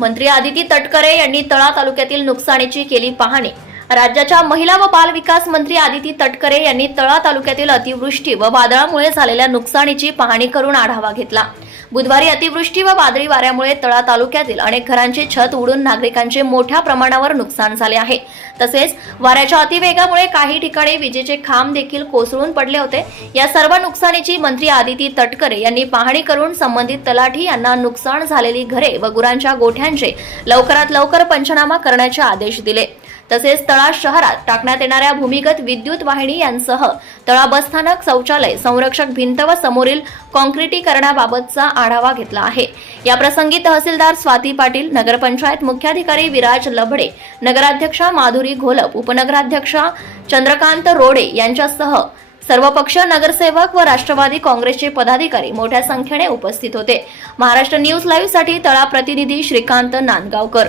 मंत्री आदिती तटकरे यांनी तळा तालुक्यातील नुकसानीची केली पाहणी. राज्याच्या महिला व बालविकास मंत्री आदिती तटकरे यांनी तळा तालुक्यातील अतिवृष्टी व वादळामुळे झालेल्या नुकसानीची पाहणी करून आढावा घेतला. बुधवारी अतिवृष्टी व वादळी वाऱ्यामुळे तळा तालुक्यातील अनेक घरांचे छत उडून नागरिकांचे मोठ्या प्रमाणावर नुकसान झाले आहे. तसेच वाऱ्याच्या अतिवेगामुळे काही ठिकाणी विजेचे खांब देखील कोसळून पडले होते. या सर्व नुकसानीची मंत्री आदिती तटकरे यांनी पाहणी करून संबंधित तलाठी यांना नुकसान झालेली घरे व गुरांच्या गोठ्यांचे लवकरात लवकर पंचनामा करण्याचे आदेश दिले. तसेच तळा शहरात टाकण्यात येणाऱ्या भूमिगत विद्युत वाहिनी यांसह तळा बसस्थानक शौचालय संरक्षक भिंत व समोरील कॉन्क्रिटीकरणाबाबतचा आढावा घेतला आहे. या प्रसंगी तहसीलदार स्वाती पाटील नगरपंचायत मुख्याधिकारी विराज लभडे नगराध्यक्षा माधुरी घोलप उपनगराध्यक्षा चंद्रकांत रोडे यांच्यासह सर्वपक्ष नगरसेवक व राष्ट्रवादी काँग्रेसचे पदाधिकारी मोठ्या संख्येने उपस्थित होते. महाराष्ट्र न्यूज लाईव्हसाठी तळा प्रतिनिधी श्रीकांत नांदगावकर.